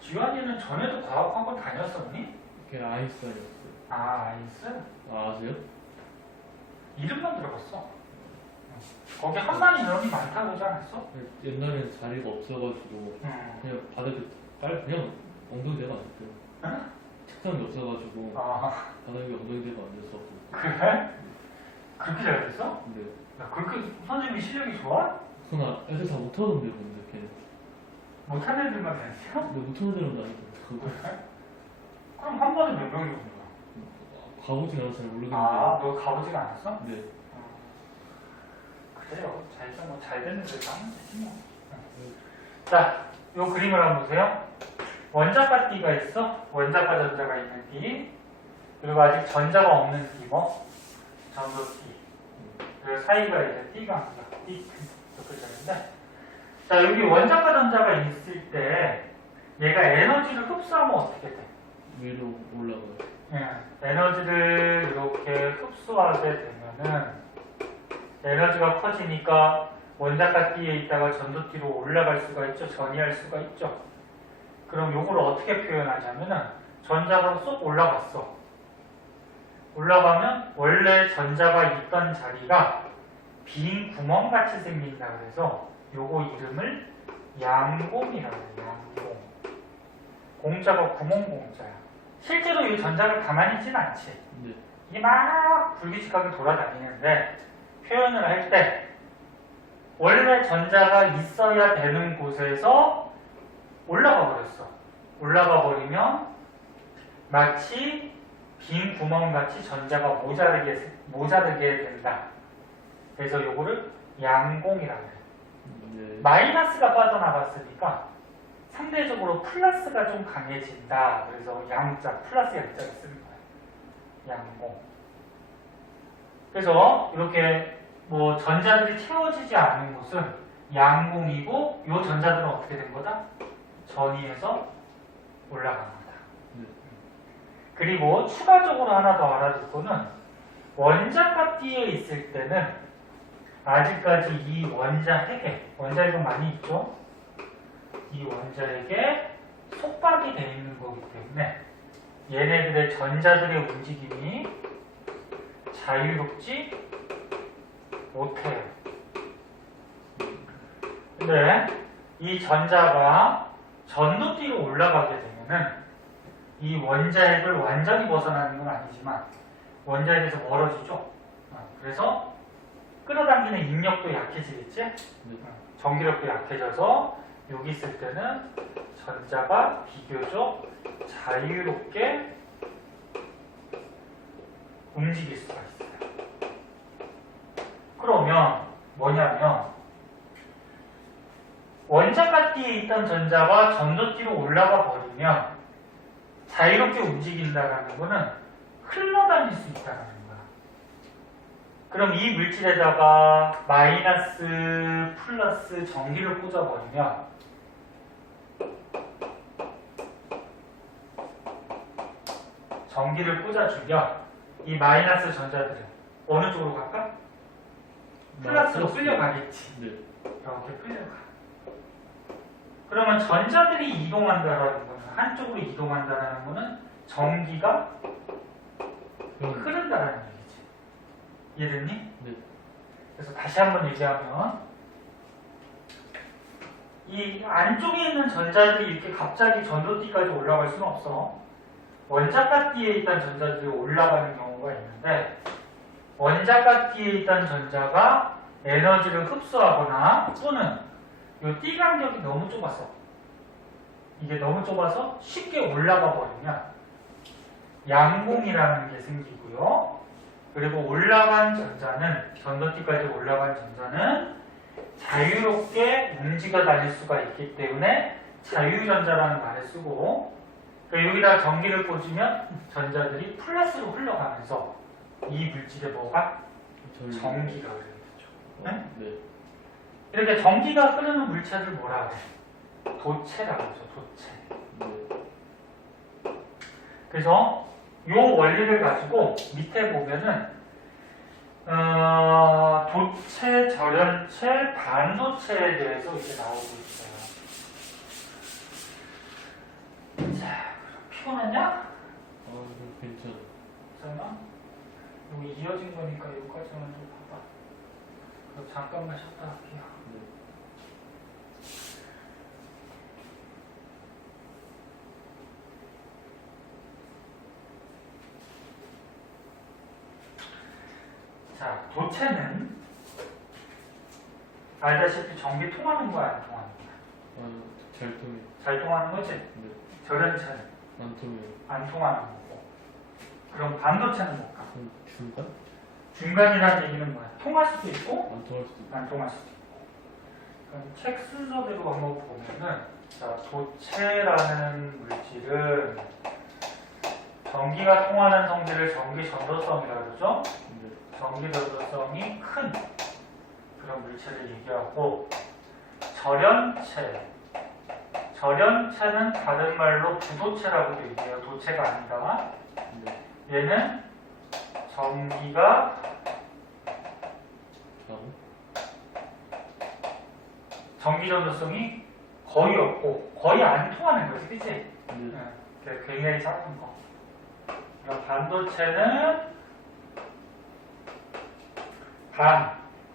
지환이는 전에도 과학학원 다녔었니? 걔 아인슈타인이었어요. 아, 아인스? 아세요? 이름만 들어봤어. 거기 한반 인원이 많다고 하지 않았어? 옛날에는 자리가 없어가지고 그냥 바닥에 그냥 엉덩이대가 앉았어요. 책상이 없어가지고 바닥에 엉덩이대가 앉아서. 그래? 그렇게 잘 됐어? 근데 야, 그렇게 선생님이 실력이 좋아? 그나 애들 다 못하던데 근데 걔는. 못하는 애들만 다녔어? 근데 못하는 애들은 아니고 그거. 그럼 한 번에 몇 명 정도야? 가보진 않아서 잘 모르겠는데. 아, 너 가보지가 않았어? 네. 그래요. 잘 되는 데서 하면 되지 뭐. 자, 요 그림을 한번 보세요. 원자가 D가 있어. 원자가 전자가 있는 D. 그리고 아직 전자가 없는 D 뭐? 전도 D. 그리고 사이가 이제 D가 아니라 D 이렇게 되는데, 자, 여기 원자가 전자가 있을 때 얘가 에너지를 흡수하면 어떻게 돼? 위로 올라가요. 에너지를 이렇게 흡수하게 되면은 에너지가 커지니까 원자가 D에 있다가 전도 D로 올라갈 수가 있죠. 전이할 수가 있죠. 그럼 요걸 어떻게 표현하냐면은 전자가 쏙 올라갔어. 올라가면 원래 전자가 있던 자리가 빈 구멍같이 생긴다 그래서 요거 이름을 양공이라고 해요. 양공. 공자가 구멍 공자야. 실제로 이 전자가 가만히 있지는 않지. 네. 이게 막 불규칙하게 돌아다니는데 표현을 할 때 원래 전자가 있어야 되는 곳에서 올라가 버렸어. 올라가 버리면 마치 빈 구멍같이 전자가 모자르게 된다. 그래서 요거를 양공이라고 해요. 네. 마이너스가 빠져나갔으니까 상대적으로 플러스가 좀 강해진다. 그래서 양자, 플러스 양자를 쓰는 거예요. 양공. 그래서 이렇게 뭐 전자들이 채워지지 않은 곳은 양공이고 요 전자들은 어떻게 된 거다? 전위에서 올라간 거다. 네. 그리고 추가적으로 하나 더 알아둘 거는 원자가 띠에 있을 때는 아직까지 이 원자핵에 원자핵은 많이 있죠? 이 원자핵에 속박이 되어 있는 거기 때문에 얘네들의 전자들의 움직임이 자유롭지 못해요. 근데 이 전자가 전도띠로 올라가게 되면은 이 원자핵을 완전히 벗어나는 건 아니지만 원자핵에서 멀어지죠. 그래서 끌어당기는 인력도 약해지겠지? 전기력도 약해져서 여기 있을 때는 전자가 비교적 자유롭게 움직일 수가 있어요. 그러면 뭐냐면 원자가띠에 있던 전자가 전도띠로 올라가 버리면 자유롭게 움직인다는 거는 흘러다닐 수 있다는 거야. 그럼 이 물질에다가 마이너스 플러스 전기를 꽂아버리면 전기를 꽂아주면 이 마이너스 전자들은 어느 쪽으로 갈까? 플러스로 끌려가겠지. 네. 이렇게 끌려가. 그러면 전자들이 이동한다라는 거는 한쪽으로 이동한다라는 거는 전기가 흐른다라는 얘기지. 이해됐니? 네. 그래서 다시 한번 얘기하면 이 안쪽에 있는 전자들이 이렇게 갑자기 전도띠까지 올라갈 수는 없어. 원자가띠에 있던 전자들이 올라가는 경우가 있는데 원자가띠에 있던 전자가 에너지를 흡수하거나 또는 이 띠 간격이 너무 좁아서 이게 너무 좁아서 쉽게 올라가 버리면 양공이라는 게 생기고요. 그리고 올라간 전자는 전도띠까지 올라간 전자는 자유롭게 움직여 다닐 수가 있기 때문에 자유전자라는 말을 쓰고 여기다 전기를 꽂으면 전자들이 플러스로 흘러가면서 이 물질에 뭐가? 전기가 흐르는 거죠. 네? 네. 이렇게 전기가 흐르는 물체를 뭐라 그래? 도체라고 하죠. 도체. 네. 그래서 요 원리를 가지고 밑에 보면은 도체, 절연체, 반도체에 대해서 이렇게 나오고 있어요. 자, 피곤했냐? 괜찮아. 잠깐만. 여기 이어진 거니까 여기까지만 좀 봐봐. 그럼 잠깐만 쉬었다 할게요. 네. 자, 도체는 알다시피 전기 통하는 거야, 안 통하는 거야? 잘 통해. 잘 통하는 거지? 네. 절연체는 안 통해요. 안 통하는 거고. 그럼 반도체는 뭘까? 그럼 중간? 중간이라는 얘기는 뭐야? 통할 수도 있고 안 통할 수도 있고. 안 통할 수도 있고. 그럼 책 순서대로 한번 보면은 자, 도체라는 물질은 전기가 통하는 성질을 전기 전도성이라고 그러죠? 네. 전기 전도성이 큰 그런 물체를 얘기하고 절연체는 다른 말로 부도체라고도 얘기해요. 도체가 아니다. 네. 얘는 전기가 다음. 전기 전도성이 거의 없고 거의 안 통하는 거지, 그치? 네. 굉장히 작은 거. 그럼 반도체는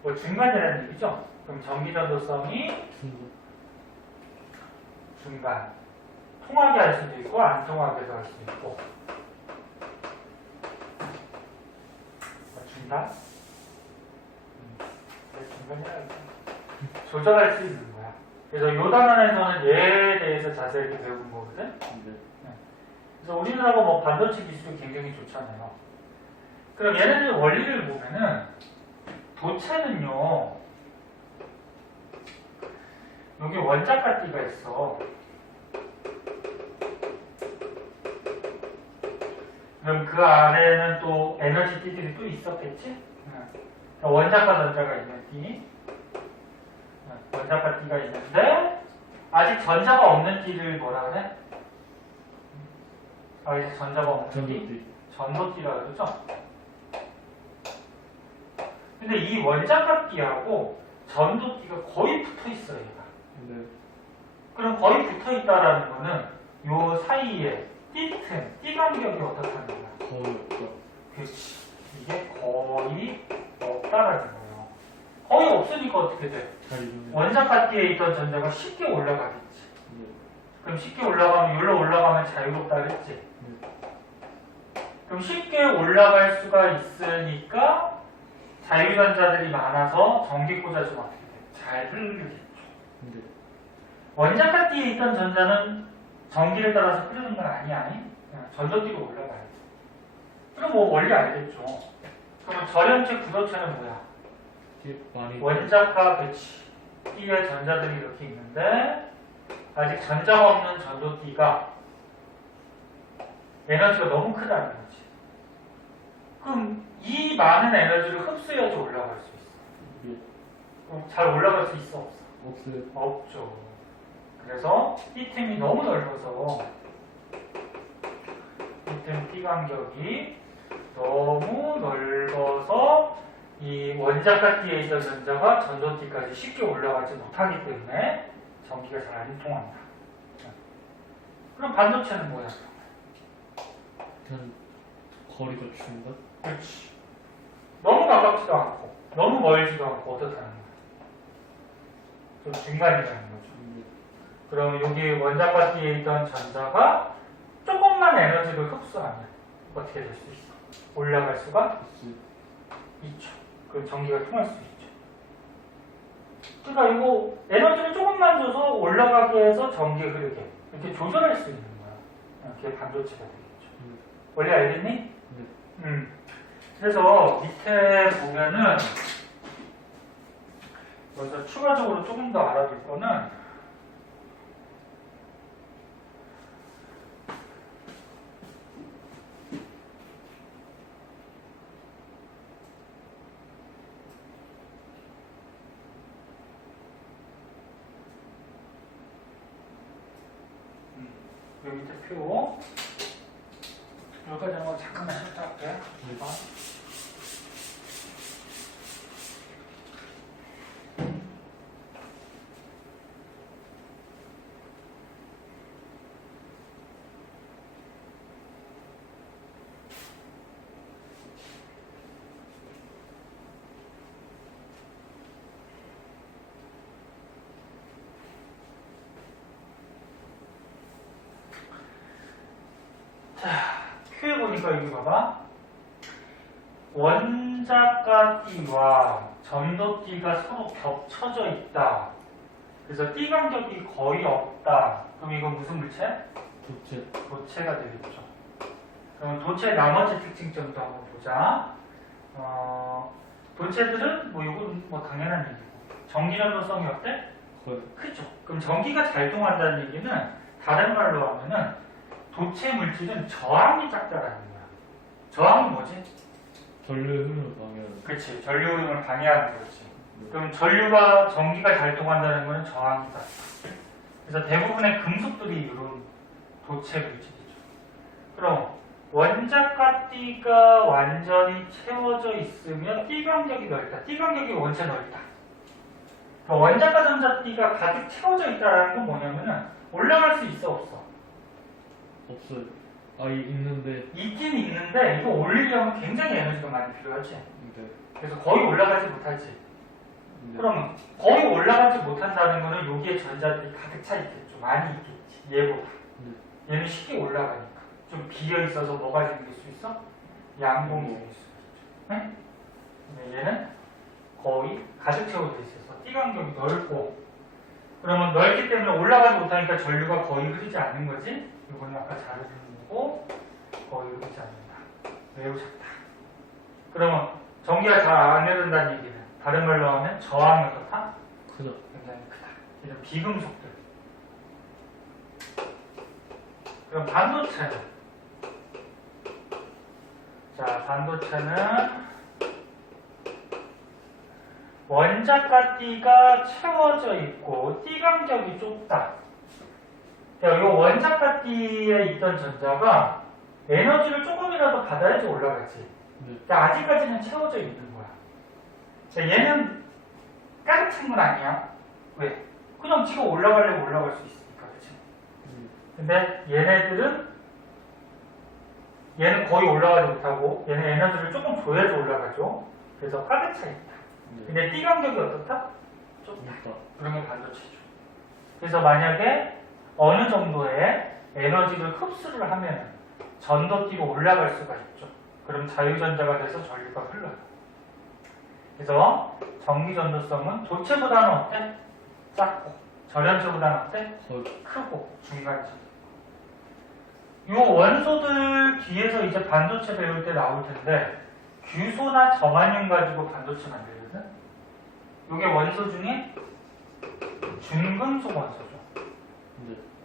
뭐 중간이라는 얘기죠? 그럼 전기 전도성이 중간. 중간. 통하게 할 수도 있고 안 통하게도 할 수도 있고. 중간? 중간이라고 조절할 수 있는 거야. 그래서 요 단원에서는 얘에 대해서 자세히 배우는 거거든. 네. 그래서 우리나라가 뭐 반도체 기술이 굉장히 좋잖아요. 그럼 얘네들 원리를 보면은 도체는요, 여기 원자가 띠가 있어. 그럼 그 아래에는 또 에너지 띠들이 또 있었겠지? 원자가 전자가 있는 띠. 원자가 띠가 있는데, 아직 전자가 없는 띠를 뭐라 그래? 아직 전자가 없는 띠? 전도띠라 그러죠? 근데 이 원자가 띠하고 전도띠가 거의 붙어 있어요, 얘가. 네. 그럼 거의 붙어 있다라는 거는 요 사이에 띠틈, 띠 간격이 어떻다는 거야? 거의 없죠. 그렇지. 이게 거의 없다라는 거예요. 거의 없으니까 어떻게 돼? 잘 이루네. 원자가띠에 있던 전자가 쉽게 올라가겠지. 네. 그럼 쉽게 올라가면, 여기로 올라가면 자유롭다 그랬지? 네. 그럼 쉽게 올라갈 수가 있으니까 자유전자들이 많아서 전기 꽂아주면 어떻게 돼? 잘 흐르겠죠. 네. 원자가띠에 있던 전자는 전기를 따라서 흐르는 건 아니? 전도띠로 올라가야지. 그럼 뭐 원리 알겠죠. 그럼 절연체 구도체는 뭐야? 이게 많이 원자가 그치. 띠에 전자들이 이렇게 있는데 아직 전자가 없는 전도띠가 에너지가 너무 크다는 거지. 그럼 이 많은 에너지를 흡수해야지 올라갈 수 있어. 예. 그럼 잘 올라갈 수 있어 없어? 없어요. 없죠. 그래서 이 틈이 너무 넓어서 이 틈 띠 간격이 너무 넓어서 이 원자가띠에 있던 전자가 전도띠까지 쉽게 올라가지 못하기 때문에 전기가 잘 안 통한다. 그럼 반도체는 뭐야? 그냥 거리가 준 것? 그렇지. 너무 가깝지도 않고 너무 멀지도 않고 어떻다는 거야? 좀 중간이라는 거죠. 그럼 여기 원자가띠에 있던 전자가 조금만 에너지를 흡수하면 어떻게 될 수 있어? 올라갈 수가 있죠. 그럼 전기가 통할 수 있죠. 그러니까 이거 에너지를 조금만 줘서 올라가게 해서 전기 흐르게 이렇게 조절할 수 있는 거야. 그게 반도체가 되겠죠. 원래 알겠니? 그래서 밑에 보면은 여기서 추가적으로 조금 더 알아둘 거는 여기 밑에 표 여기까지 한번 잠깐만 쉬었다 할게. 자, 표에 보니까 여기 봐봐. 원자가띠와 전도띠가 서로 겹쳐져 있다. 그래서 띠 간격이 거의 없다. 그럼 이건 무슨 물체? 도체. 도체가 되겠죠. 그럼 도체 나머지 특징점도 한번 보자. 도체들은 뭐 이건 뭐 당연한 얘기고 전기 전도성이 어때? 거의. 크죠. 그럼 전기가 잘 통한다는 얘기는 다른 말로 하면은 도체 물질은 저항이 작다라는 거야. 저항이 뭐지? 전류 흐름을 방해하는. 그렇지. 전류 흐름을 방해하는 거지. 그럼 전류가 전기가 잘 통한다는 거는 저항이 작다. 그래서 대부분의 금속들이 이런 도체 물질이죠. 그럼 원자가띠가 완전히 채워져 있으면 띠 간격이 넓다. 띠 간격이 원체 넓다. 그럼 원자가 전자띠가 가득 채워져 있다는 건 뭐냐면은 올라갈 수 있어 없어? 없어요. 있는데. 있긴 있는데 이거 올리려면 굉장히 에너지가 많이 필요하지. 네. 그래서 거의 올라가지 못하지. 네. 그러면 거의 올라가지 못한다는 거는 여기에 전자들이 가득 차 있겠죠. 많이 있겠지. 얘보다. 얘는 쉽게 올라가니까. 좀 비어 있어서 뭐가 생길 수 있어? 양봉이 생길 수 있죠. 네? 근데 얘는 거의 가득 채워져 있어서 띠 간격이 넓고, 그러면 넓기 때문에 올라가지 못하니까 전류가 거의 흐르지 않는 거지. 이거는 아까 자르는 거고 거의 이렇지 않는다. 매우 작다. 그러면 전기가 잘 안 흐른다는 얘기는 다른 말로 하면 저항이 어떻다? 크죠. 굉장히 크다. 이런 비금속들. 그럼 반도체는? 자, 반도체는 원자과 띠가 채워져 있고 띠 간격이 좁다. 이 원자과 띠에 있던 전자가 에너지를 조금이라도 받아야지 올라가지. 근데 아직까지는 채워져 있는 거야. 자, 얘는 까르친 건 아니야. 왜? 그냥 지가 올라가려면 올라갈 수 있으니까, 그치? 근데 얘는 거의 올라가지 못하고 얘는 에너지를 조금 줘야지 올라가죠. 그래서 가득 차 있다. 근데 띠 간격이 어떻다? 좁다. 그런 게 반도체죠. 그래서 만약에 어느 정도의 에너지를 흡수를 하면 전도띠로 올라갈 수가 있죠. 그럼 자유전자가 돼서 전류가 흘러요. 그래서 전기전도성은 도체보다는 어때? 작고 절연체보다는 어때? 크고 중간적. 이 원소들 뒤에서 이제 반도체 배울 때 나올 텐데 규소나 정한용 가지고 반도체 만들거든. 이게 원소 중에 준금속 원소죠.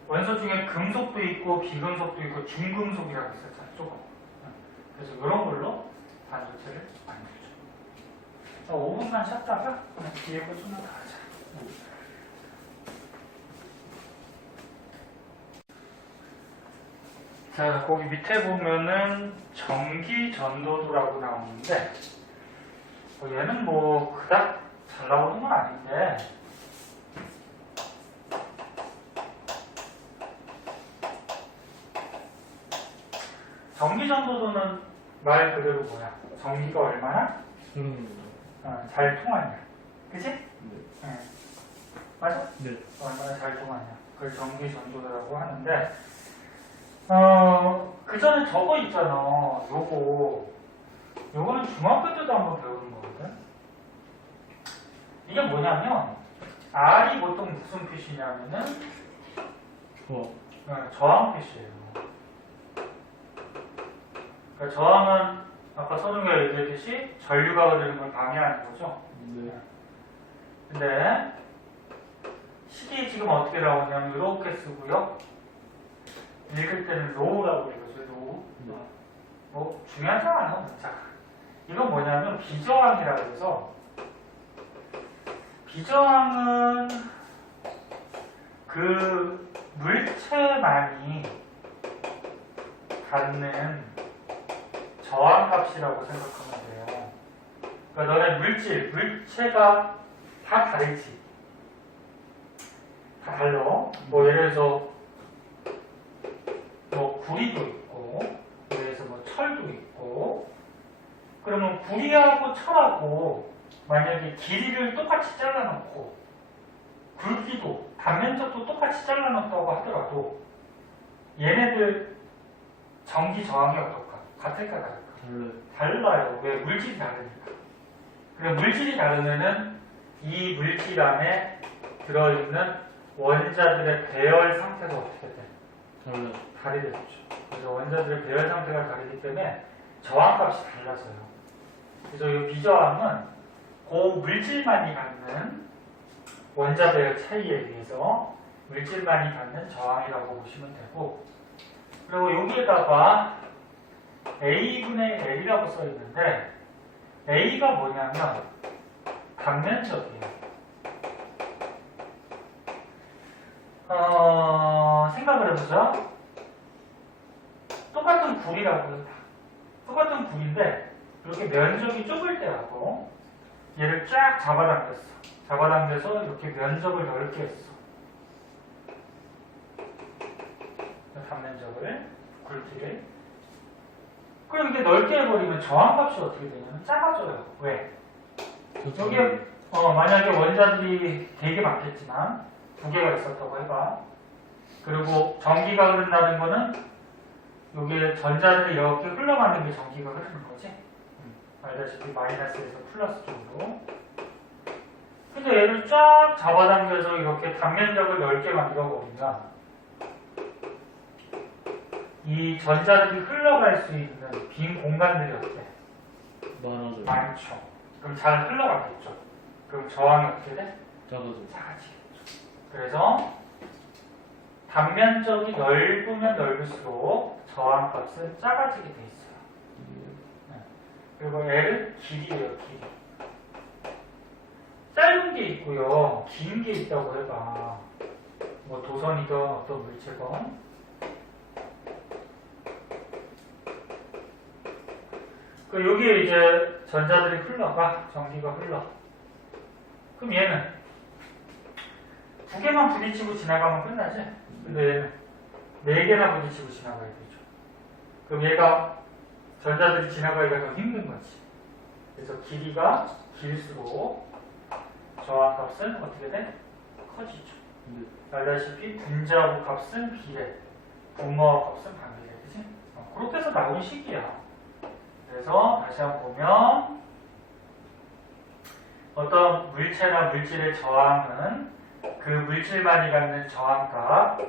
원소 중에 금속도 있고 비금속도 있고 중금속이라고 있었잖아. 조금. 그래서 이런 걸로 반도체를 만들죠. 5분만 쉬었다가 뒤에 거 좀 더 하자. 자, 거기 밑에 보면은 전기전도도라고 나오는데 얘는 뭐 그닥 잘 나오는 건 아닌데 전기전도도는 말 그대로 뭐야? 전기가 얼마나 잘 통하냐, 그치? 네. 맞아? 네. 얼마나 잘 통하냐, 그걸 전기전도도라고 하는데 그 전에 저거 있잖아. 요거는 중학교 때도 한번 배우는 거거든. 이게 뭐냐면 R이 보통 무슨 표시냐면은 저항 표시예요. 그러니까 저항은 아까 선우가 얘기했듯이 전류가 흐르는 걸 방해하는 거죠. 네. 근데 식이 지금 어떻게 나오냐면 이렇게 쓰고요. 읽을 때는 로우라고 읽어줘. 로우. 뭐 중요하지 않아. 자, 이건 뭐냐면 비저항이라고 해서 비저항은 그 물체만이 갖는 저항값이라고 생각하면 돼요. 그러니까 너네 물체가 다 다르지. 다 달라. 뭐 예를 들어서 뭐 구리도 있고, 예를 들어서 뭐 철도 있고, 그러면 구리하고 철하고 만약에 길이를 똑같이 잘라놓고 굵기도 단면적도 똑같이 잘라놓았다고 하더라도 얘네들 전기 저항이 어떨까? 같을까 다를까? 달라요. 왜? 물질이 다르니까. 그럼 물질이 다르면은 이 물질 안에 들어있는 원자들의 배열 상태가 어떻게 돼? 다르겠죠. 그래서 원자들의 배열 상태가 다르기 때문에 저항값이 달라져요. 그래서 이 비저항은 그 물질만이 갖는 원자 배열 차이에 의해서 물질만이 갖는 저항이라고 보시면 되고, 그리고 여기에다가 A분의 L이라고 써 있는데 A가 뭐냐면 단면적이에요. 생각을 해보죠. 똑같은 굴이라고 해요. 똑같은 굴인데 이렇게 면적이 좁을 때하고 얘를 쫙 잡아당겼어. 잡아당겨서 이렇게 면적을 넓게 했어. 단면적을, 굵기를. 그럼 이게 넓게 해버리면 저항값이 어떻게 되냐면 작아져요. 왜? 여기에 만약에 원자들이 되게 많겠지만 두 개가 있었다고 해봐. 그리고 전기가 흐른다는 거는 여기에 전자들이 이렇게 흘러가는 게 전기가 흐르는 거지. 알다시피 마이너스에서 플러스 쪽으로. 근데 얘를 쫙 잡아당겨서 이렇게 단면적을 넓게 만들어버리면 이 전자들이 흘러갈 수 있는 빈 공간들이 어때? 많아져요. 많죠. 그럼 잘 흘러가겠죠. 그럼 저항이 어떻게 돼? 작아져요. 작아지겠죠. 그래서 단면적이 넓으면 넓을수록 저항값은 작아지게 돼 있어요. 네. 그리고 L은 길이에요, 길이. 짧은 게 있고요, 긴 게 있다고 해봐. 뭐 도선이든 어떤 물체건. 그 여기에 이제 전자들이 흘러가, 전기가 흘러. 그럼 얘는 두 개만 부딪히고 지나가면 끝나지? 근데 얘는 네 개나 부딪히고 지나가야 되죠. 그럼 얘가 전자들이 지나가기가 더 힘든 거지. 그래서 길이가 길수록 저항값은 어떻게 돼? 커지죠. 알다시피 분자구 값은 비례, 분모하 값은 반비례, 그치? 그렇게 해서 나온 식이야. 그래서 다시 한번 보면 어떤 물체나 물질의 저항은 그 물질만이 갖는 저항값,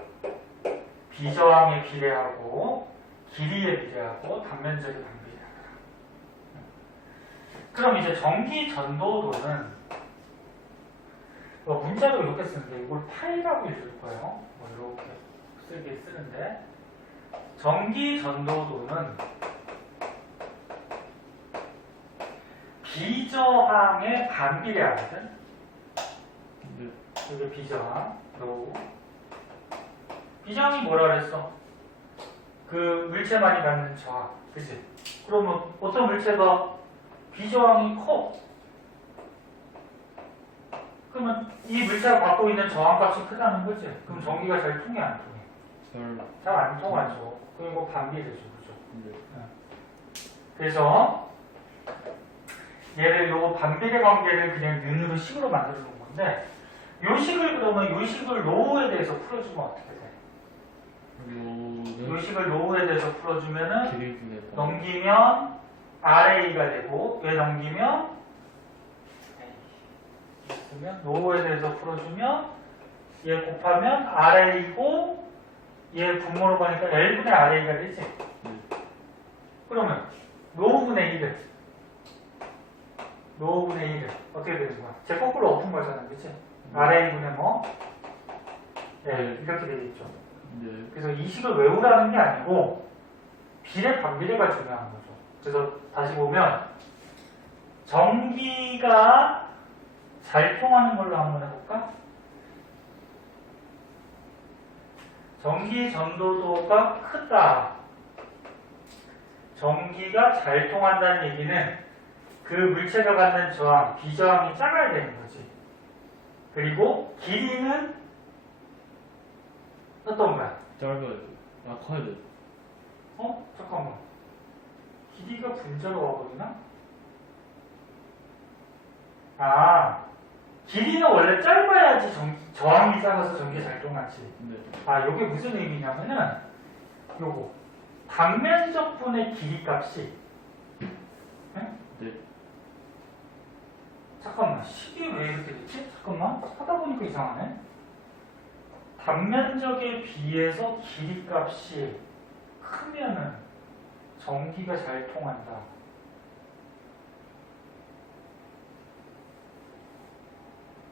비저항에 비례하고 길이에 비례하고 단면적에 반비례하다. 그럼 이제 전기 전도도는 문자로 이렇게 쓰는데 이걸 파이라고 읽을 거예요. 이렇게 쓰게 쓰는데 전기 전도도는 비저항에 반비례하거든. 이게 비저항. 비저항이 뭐라 그랬어? 그 물체만이 갖는 저항, 그치? 그러면 어떤 물체가 비저항이 커? 그러면 이 물체가 갖고 있는 저항값이 크다는 거지? 그럼 전기가 잘 통해, 안 통해? 잘 안 통하죠. 그리고 반비례죠, 그죠? 그래서 얘를 요 반비례 관계를 그냥 는으로 식으로 만들어 놓은 건데, 요 식을 그러면 요 식을 로우에 대해서 풀어주면 어떻게 돼? 요 식을 로우에 대해서 풀어주면은 넘기면 RA가 되고, 얘 넘기면 있으면 로우에 대해서 풀어주면 얘 곱하면 RA고 얘 분모로 가니까 L분의 RA가 되지. 그러면 로우분의 1을 로우분의 1을 어떻게 되는 거야? 제 거꾸로 엎은 거잖아, 그치? RA분의 뭐? 네, 이렇게 되겠죠. 그래서 이 식을 외우라는 게 아니고 비례 반비례가 중요한 거죠. 그래서 다시 보면 전기가 잘 통하는 걸로 한번 해볼까? 전기 전도도가 크다. 전기가 잘 통한다는 얘기는 그 물체가 갖는 저항, 비저항이 작아야 되는 거지. 그리고 길이는 어떤 거야? 짧아야 돼. 커야 돼. 잠깐만. 길이가 분자로 와버리나? 길이는 원래 짧아야지 저항이 작아서 전기 잘 통하지. 요게 무슨 의미냐면은 요거 단면적 분의 길이 값이 잠깐만, 식이 왜 이렇게 됐지? 잠깐만, 하다 보니까 이상하네. 단면적에 비해서 길이 값이 크면은 전기가 잘 통한다.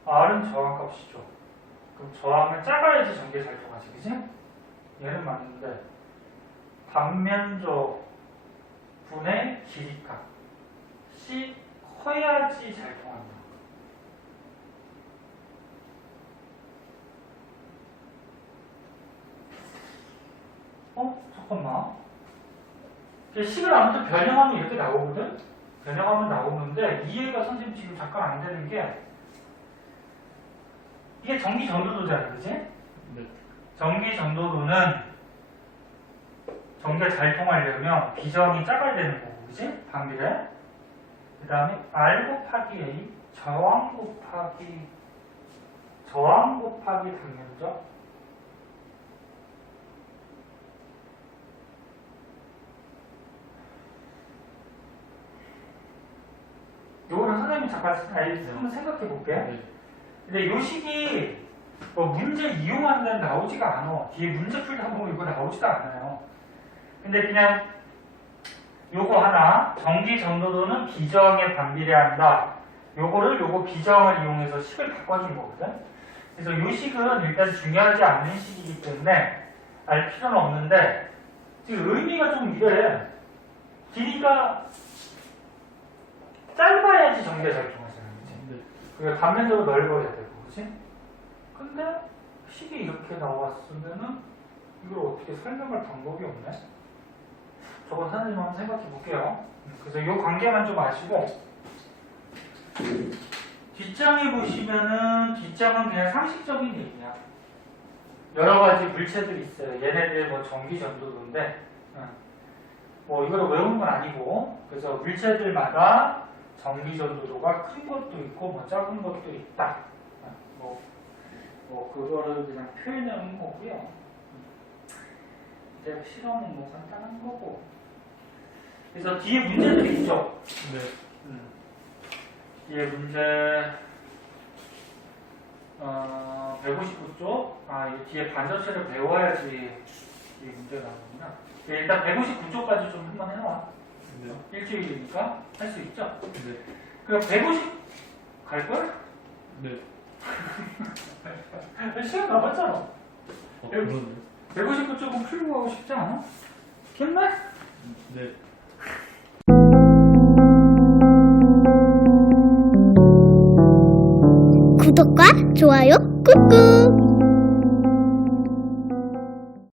R은 저항값이죠. 그럼 저항은 작아야지 전기가 잘 통하지, 그지? 얘는 맞는데 단면적 분의 길이값이 커야지 잘 통한다. 잠깐만. 식을 아무튼 변형하면 이렇게 나오거든? 변형하면 나오는데 이해가 선생님 지금 잠깐 안 되는 게 이게 전기 전도도잖아, 그치? 전기 전도도는 전기가 잘 통하려면 비저항이 작아야 되는 거고, 그치? 반비례. 그 다음에 R 곱하기 A, 저항 곱하기 단면적. 요거는 선생님 잠깐 한번 생각해 볼게. 근데 요 식이 문제 이용하는 데는 나오지가 않아. 뒤에 문제 풀다 보면 이거 나오지도 않아요. 근데 그냥 요거 하나, 전기 전도도는 비저항에 반비례한다. 요거를 요거 비저항을 이용해서 식을 바꿔준 거거든. 그래서 요 식은 일단 중요하지 않는 식이기 때문에 알 필요는 없는데 지금 의미가 좀 이래. 길이가 짧아야지 전기가 잘 통하잖아. 그치? 네. 그게 단면적으로 넓어야 되고, 그치? 근데 식이 이렇게 나왔으면은 이걸 어떻게 설명할 방법이 없네? 저건 선생님 한번 생각해 볼게요. 그래서 이 관계만 좀 아시고 뒷장에 보시면은 뒷장은 그냥 상식적인 얘기야. 여러 가지 물체들이 있어요. 얘네들 뭐 전기 전도도인데 뭐 이거를 외우는 건 아니고 그래서 물체들마다 전기 전도도가 큰 것도 있고 뭐 작은 것도 있다. 뭐 그거를 그냥 표현하는 거고요. 이제 실험은 뭐 간단한 거고. 그래서 뒤에 문제들이 있죠. 네. 뒤에 문제 159쪽. 이 뒤에 반전체를 배워야지 이 문제가 나오는구나. 일단 159쪽까지 좀 한번 해놔. 네. 일주일이니까 할 수 있죠. 네. 그럼 150 갈걸? 네. 시간 남았잖아. 그러네. 159쪽은 풀고 하고 싶지 않아? 기억나? 네. 구독과 좋아요 꾹꾹.